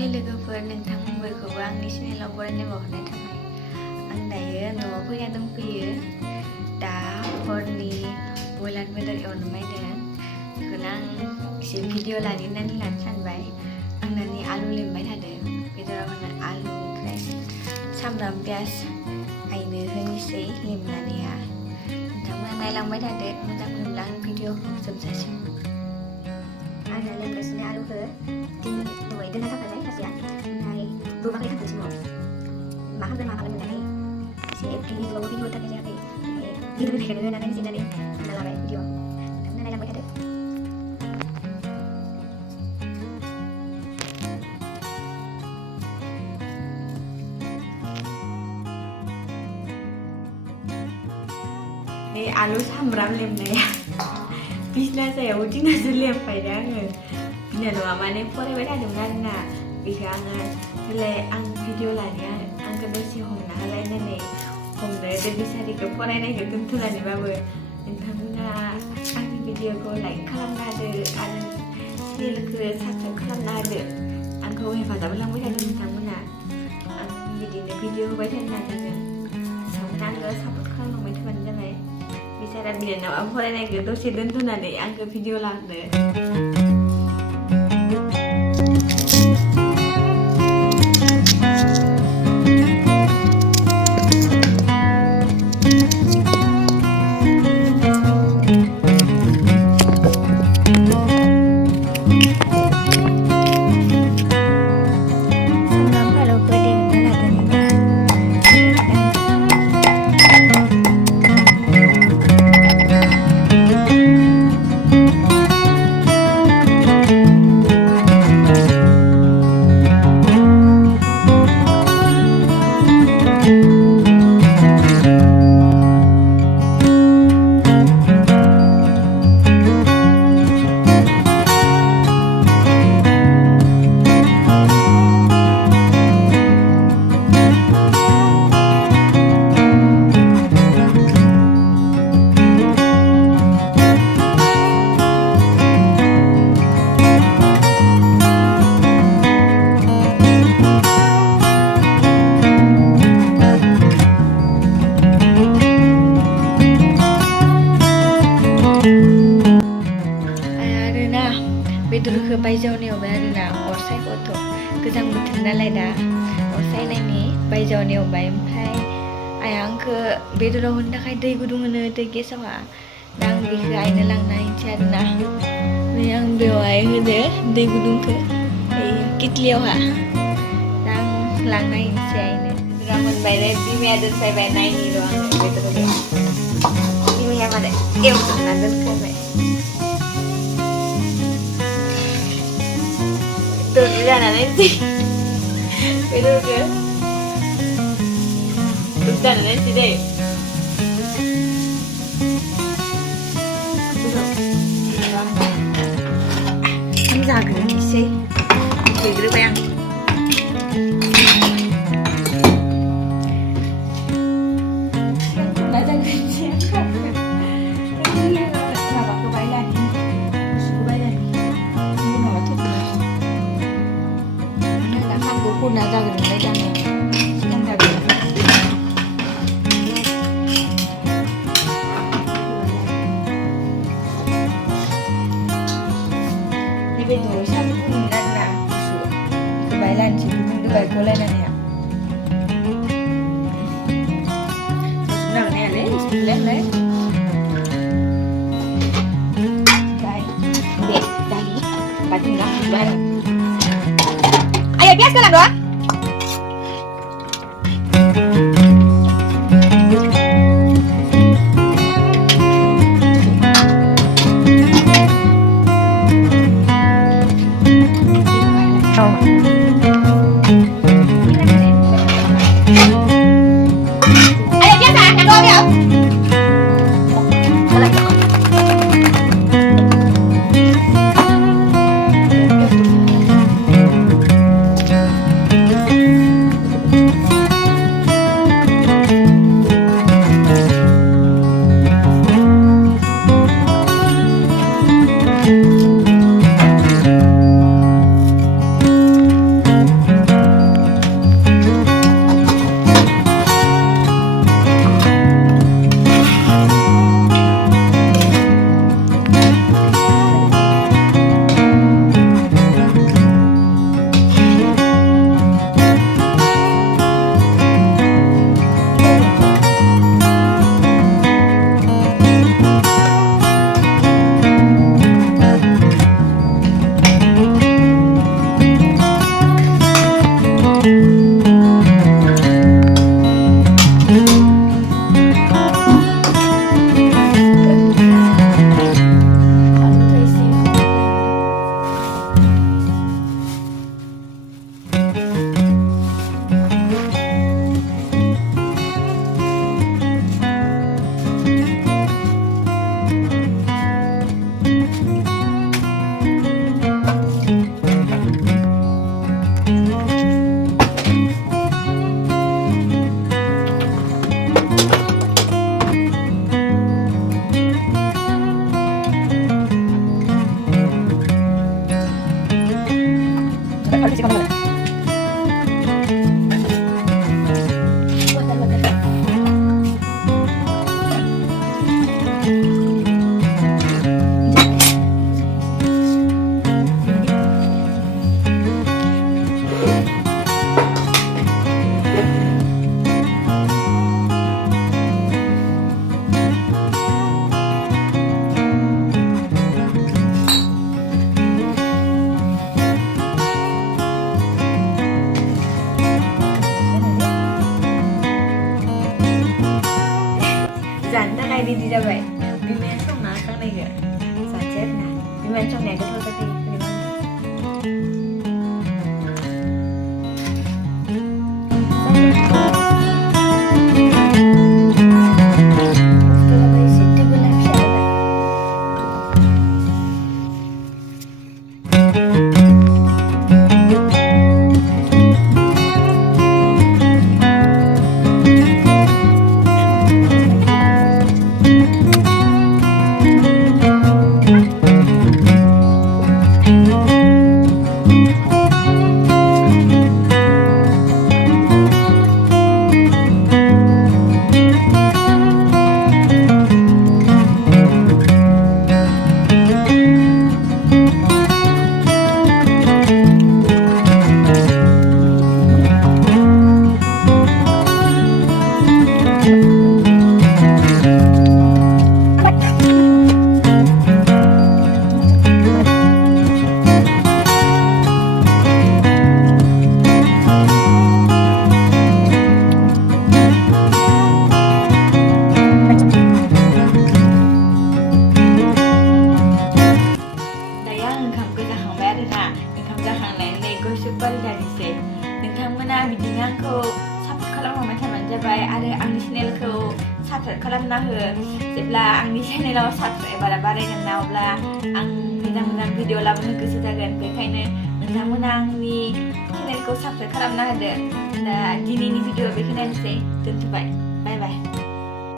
हाय लोगोफोर नोंथांमोनखौबो आंनि चेनेलाव बरायनाय बावहरनाय थाबाय आं दायो न'आव फैना दंफैयो दा हरनि बयलार बेदर एवनो नायदों बेखौनो आं एसे भिडिअ लानो सानबाय आं दानि आलु लेमबाय थादों बेदराव होनो आलु ओमफ्राय सामब्राम पियाज आइनो होनोसै लेमनानैहा नोंथांमोना नायलांबाय थादो मोजां मोनब्ला आं भिडिअखौ जोबजासिम आङो लेमगासिनो आलुखौ दिनै दहाय दोनना थाखाबाय सासेया ओमफ्राय रुबाखै थांगासिनो मा खालामगोन होननानै एसे भिडिअ थाखाय जायाखै भिडिअ बेखायनो होनानै जिनानै होना लाबाय भिडिअ नोंथांमोना नायलांबाय थादो आलु सामब्राम लेमनाया बिसना सायाव दिनासो लेमबायदा आङो बिनानावा माने फरायबाय थादोंमोन आरोना बेखौ आङो होलाय आं भिडिअ लानाया आंखौ दसे हमना होलायनानै हमनो बेसारिखौ फरायनायखौ दोनथ'नानैबाबो नोंथांमोना आंनि भिडिअखौ लाइक खालामना होदो आरो चेनेलखौ साबस्क्राइब खालामना होदो आंखौ हेफाजाब होलांबाय थादों नोंथांमोना आं बिदिनो भिडिअ होबाय थानो नाजादों नोंथांमोना आंखौ सापर्ट खालामलांबाय थाबानो जाबाय बिसारा बिनानावा फरायनायखौ दसे दोनथ'नानै आंखौ भिडिअ लादो बेदरखौ बायजोआव नेवबाय आरोना अर सायख'थ' गोजां बोथोर नालाय दा अर सायनायनि बायजोआव नेवबाय ओमफ्राय आइया आंखौ बेदराव होनो थाखाय दै गुदुं होनो दै गेसावहा दा आं बेखौ आइनो लांना हैनोसै आरोना ओमफ्राय आं बेवहाय होनो दै गुदुंखौ किटलियावहा दा आं लांना हैनोसै आइनो बेदरा मोनबाय रे बिमाया दोनफैबाय नायनि र' आङो बेदरखौ बिमाया माने एवजोबना दोनखाबाय Tuh jalan nanti, betul ke? Tuh jalan nanti deh. Ini jaga sih, begitu bayang. Nggak jaga sih. Kenapa kebayang? Pun ada gitu kan yang ada di betul siapa pun ada kebaikan sih itu baik boleh nanya sebenarnya nih sebenarnya nih baik deh tadi pasti nggak bareng ayo biasa lah doa फारसे खालामो जानो थाखाय ready जाबाय बिमाया संना खांनायखौ जानोसै आरोना बिमाया संनाया गोथाव जाखायो नोंथांमोना बिदिनो आंखौ सापर्ट खालामलांबाय थाबानो जाबाय आरो आंनि चेनेलखौ साबस्क्राइब खालामना हो जेब्ला आंनि चेनेलाव साबस्क्राइबारा बारायगोन ना अब्ला आं मोजां मोजां भिडिअ लाबोनो गोसो जागोन बेखायनो नोंथांमोना आंनि चेनेलखौ साबस्क्राइब खालामना होदो दा दिनैनि भिडिअ बेखिनियानोसै दोनथ'बाय बाय बाय